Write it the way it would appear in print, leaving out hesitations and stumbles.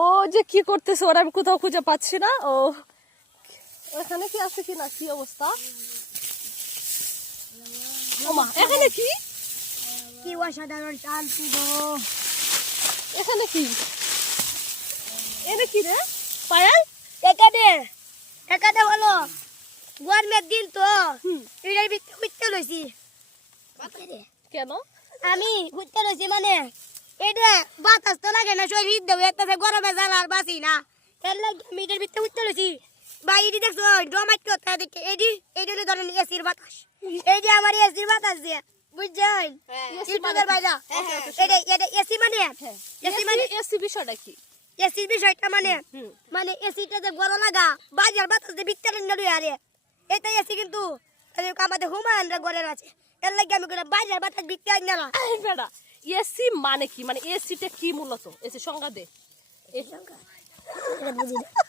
ও যে কি করতেছে ওরা আমি কোথাও খুঁজে পাচ্ছি না। ও এখানে কি আছে কি না, কি অবস্থা? ওমা এখানে কি? কি অসাধারণ শান্তি গো। এখানে কি? এনে কি রে পায়াল? এখানে এখানে হলো গরমের দিন তো এটার ভিতরে ঘুরতে লইছি। কেন? আমি ঘুরতে লইছি মানে এটা বাতাস তো লাগে না, শরীর দেবে একটা গরমে জ্বালা আর বাঁচি না, এর লাগে আমি এটার ভিতরে ঘুরতে লইছি। বা এটি দেখছো ডমাইটো দেখে এটি ধরেন এসির বাতাস, এই যে আমার এসির বাতাস দিয়ে বুঝছেন ইউটিউবের বাইরা এটা এটা এসি মানে এসি মানে এসি বিষয়টা কি? এসির বিষয়টা মানে মানে এসিটা যে গরম লাগা বাজার বাতাস দিয়ে ভিতরে নিয়ে আরে এটা এসি কিন্তু আমাদের হুমায়ুনরা ঘরের আছে, এর লাগে আমি করে বাজার বাতাস ভিতরে নিলাম। বেড়া এসি মানে কি? মানে এসিটা কি মূলত? এসি সংজ্ঞা দে। এটা বুঝি না।